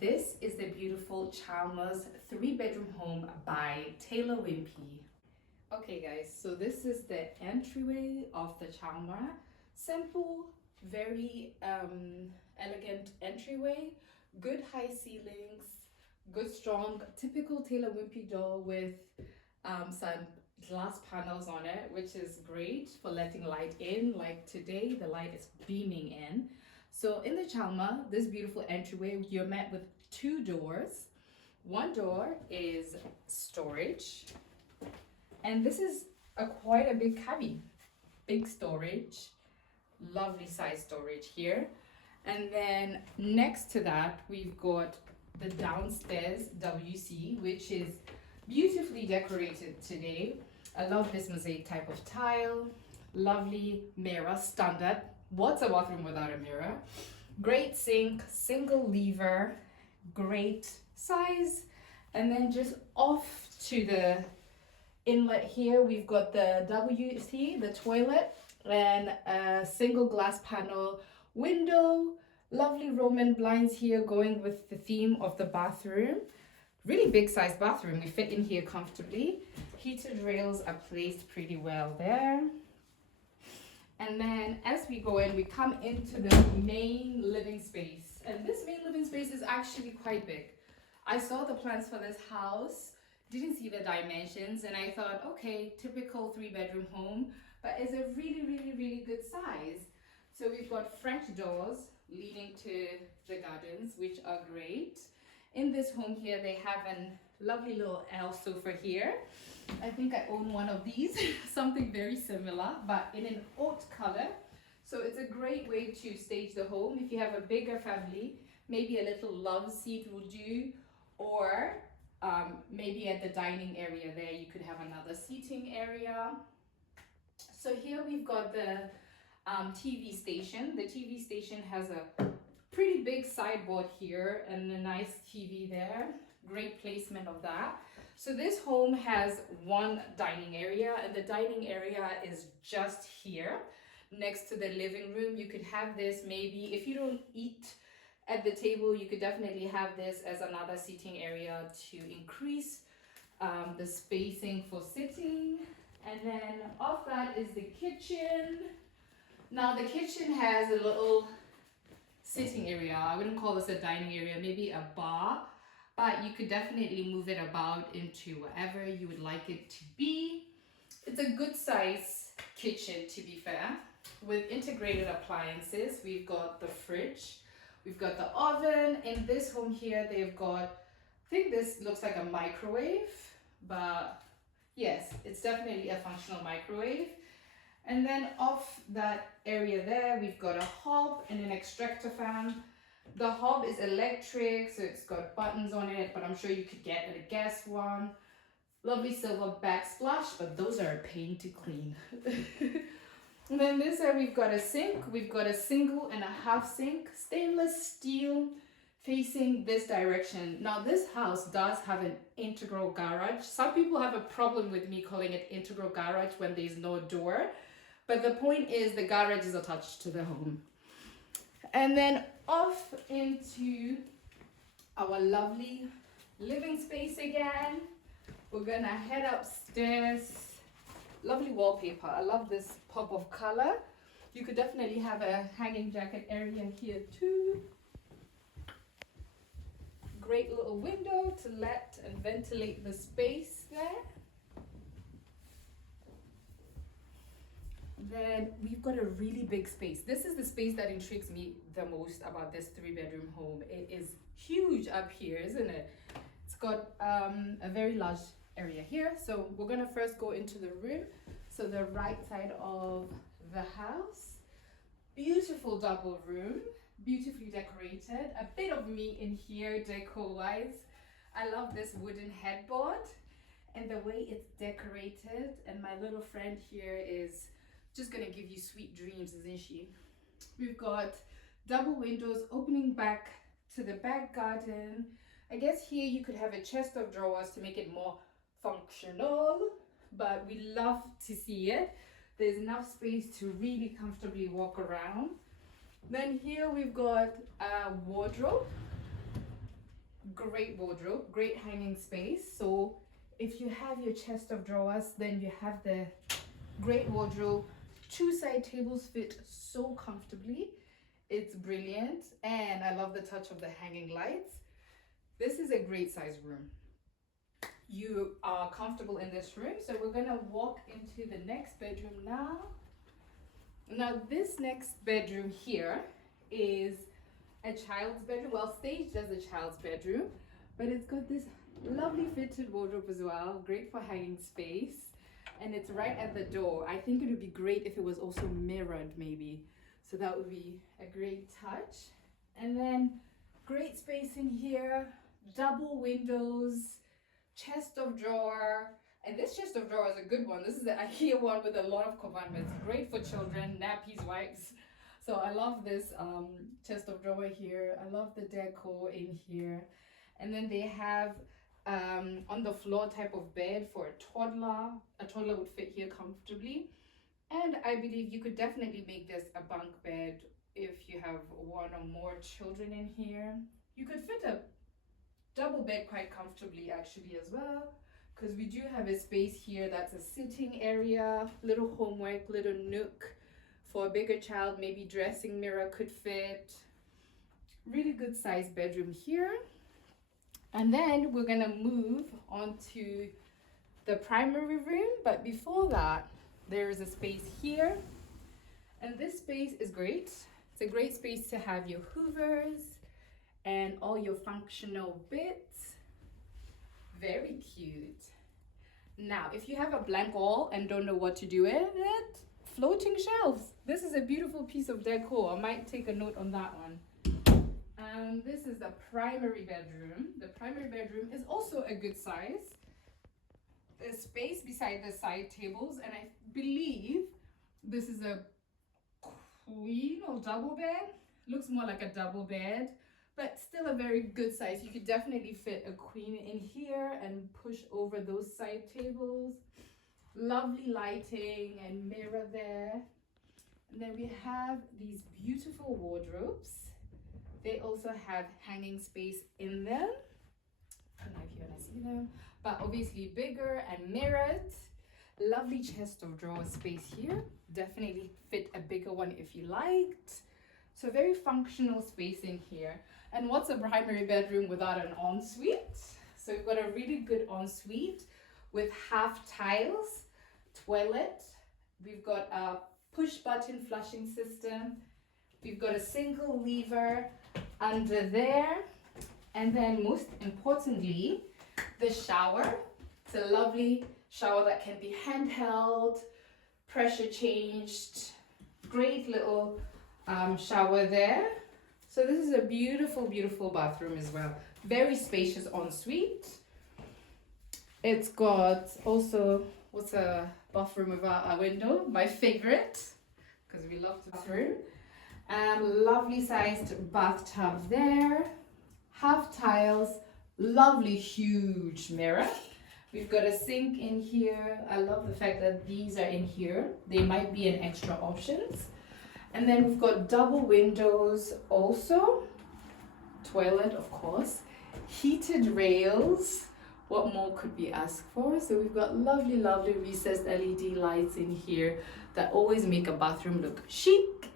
This is the beautiful Chalmers 3-bedroom home by Taylor Wimpey. Okay guys, so this is the entryway of the Chalmers. Simple, very elegant entryway, good high ceilings, good strong, typical Taylor Wimpey door with some glass panels on it, which is great for letting light in. Like today, the light is beaming in. So in the Chalmers, this beautiful entryway, you're met with 2 doors. One door is storage, and this is quite a big cubby, big storage, lovely size storage here. And then next to that, we've got the downstairs WC, which is beautifully decorated today. I love this mosaic type of tile, lovely mirror, standard. What's a bathroom without a mirror? Great sink, single lever, great size. And then just off to the inlet here, we've got the WC, the toilet, and a single glass panel window, lovely Roman blinds here going with the theme of the bathroom. Really big size bathroom, we fit in here comfortably. Heated rails are placed pretty well there. And then as we go in, we come into the main living space. And this main living space is actually quite big. I saw the plans for this house, didn't see the dimensions, and I thought, okay, typical 3-bedroom home, but it's a really good size. So we've got French doors leading to the gardens, which are great. In this home here, they have a lovely little L sofa here. I think I own one of these, something very similar, but in an oat color. So it's a great way to stage the home. If you have a bigger family, maybe a little love seat will do, or maybe at the dining area there, you could have another seating area. So here we've got the TV station. The TV station has a pretty big sideboard here and a nice TV there. Great placement of that. So this home has one dining area, and the dining area is just here next to the living room. You could have this maybe, if you don't eat at the table, you could definitely have this as another seating area to increase the spacing for sitting. And then off that is the kitchen. Now the kitchen has a little sitting area. I wouldn't call this a dining area, maybe a bar, but you could definitely move it about into whatever you would like it to be. It's a good size kitchen, to be fair, with integrated appliances. We've got the fridge, we've got the oven. In this home here, they've got, I think this looks like a microwave, but yes, it's definitely a functional microwave. And then off that area there, we've got a hob and an extractor fan. The hob is electric, so it's got buttons on it, but I'm sure you could get a gas one. Lovely silver backsplash, but those are a pain to clean. And then this side, we've got a sink. We've got a single and a half sink, stainless steel, facing this direction. Now this house does have an integral garage. Some people have a problem with me calling it integral garage when there's no door, but the point is the garage is attached to the home. And then off into our lovely living space again. We're gonna head upstairs. Lovely wallpaper. I love this pop of color. You could definitely have a hanging jacket area here too. Great little window to let and ventilate the space there. Then we've got a really big space. This is the space that intrigues me the most about this 3-bedroom home. It is huge up here, isn't it? It's got a very large area here. So we're gonna first go into the room. So the right side of the house, beautiful double room, beautifully decorated. A bit of me in here decor wise. I love this wooden headboard and the way it's decorated. And my little friend here is just gonna give you sweet dreams, isn't she? We've got double windows opening back to the back garden. I guess here you could have a chest of drawers to make it more functional, but we love to see it. There's enough space to really comfortably walk around. Then here we've got a wardrobe. great wardrobe, great hanging space. So if you have your chest of drawers, then you have the great wardrobe. Two side tables fit so comfortably. It's brilliant, and I love the touch of the hanging lights. This is a great size room. You are comfortable in this room, so we're gonna walk into the next bedroom now. Now this next bedroom here is a child's bedroom, well staged as a child's bedroom, but it's got this lovely fitted wardrobe as well, great for hanging space, and it's right at the door. I think it would be great if it was also mirrored maybe, so that would be a great touch. And then great space in here, double windows, chest of drawer, and this chest of drawer is a good one. This is the IKEA one with a lot of compartments, great for children, nappies, wipes. So I love this chest of drawer here. I love the decor in here. And then they have on the floor type of bed for a toddler. A toddler would fit here comfortably. And I believe you could definitely make this a bunk bed if you have one or more children in here. You could fit a double bed quite comfortably actually as well, because we do have a space here that's a sitting area, little homework, little nook for a bigger child. Maybe dressing mirror could fit. Really good sized bedroom here. And then we're gonna move on to the primary room, but before that there is a space here, and this space is great. It's a great space to have your hoovers and all your functional bits. Very cute. Now if you have a blank wall and don't know what to do with it, floating shelves. This is a beautiful piece of decor. I might take a note on that one. This is the primary bedroom. The primary bedroom is also a good size. There's space beside the side tables, and I believe this is a queen or double bed. Looks more like a double bed, but still a very good size. You could definitely fit a queen in here and push over those side tables. Lovely lighting and mirror there. And then we have these beautiful wardrobes. They also have hanging space in them. I don't know if you want to see them, but obviously bigger and mirrored. Lovely chest of drawers space here. Definitely fit a bigger one if you liked. So very functional space in here. And what's a primary bedroom without an ensuite? So we've got a really good ensuite with half tiles, toilet. We've got a push button flushing system. We've got a single lever under there. And then most importantly, the shower. It's a lovely shower that can be handheld, pressure changed. Great little shower there. So this is a beautiful, beautiful bathroom as well. Very spacious ensuite. It's got also, what's a bathroom without a window? My favorite, because we love the bathroom. Lovely sized bathtub there. Half tiles, lovely huge mirror. We've got a sink in here. I love the fact that these are in here. They might be an extra options. And then we've got double windows also. Toilet, of course. Heated rails. What more could we ask for? So we've got lovely, lovely recessed LED lights in here that always make a bathroom look chic.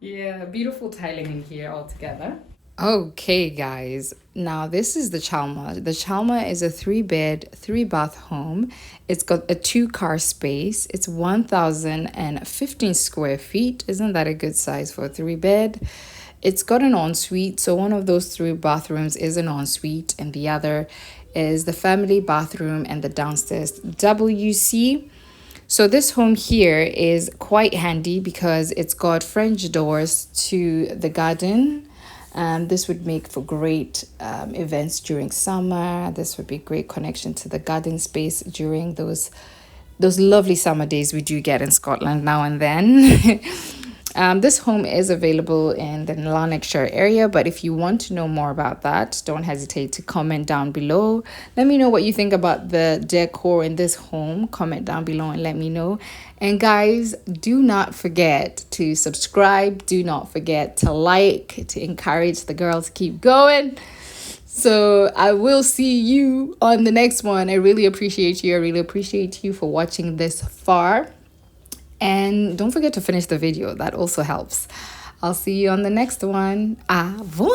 Yeah, beautiful tiling in here altogether. Okay, guys. Now this is the Chalmers. The Chalmers is a 3-bed, 3-bath home. It's got a 2-car space. It's 1,015 square feet. Isn't that a good size for a 3-bed? It's got an ensuite. So one of those 3 bathrooms is an ensuite, and the other is the family bathroom and the downstairs WC. So this home here is quite handy because it's got French doors to the garden. This would make for great events during summer. This would be great connection to the garden space during those lovely summer days we do get in Scotland now and then. This home is available in the Lanarkshire area, but if you want to know more about that, don't hesitate to comment down below. Let me know what you think about the decor in this home. Comment down below and let me know. And guys, do not forget to subscribe. Do not forget to like, to encourage the girls to keep going. So I will see you on the next one. I really appreciate you. I really appreciate you for watching this far. And don't forget to finish the video. That also helps. I'll see you on the next one. Au revoir.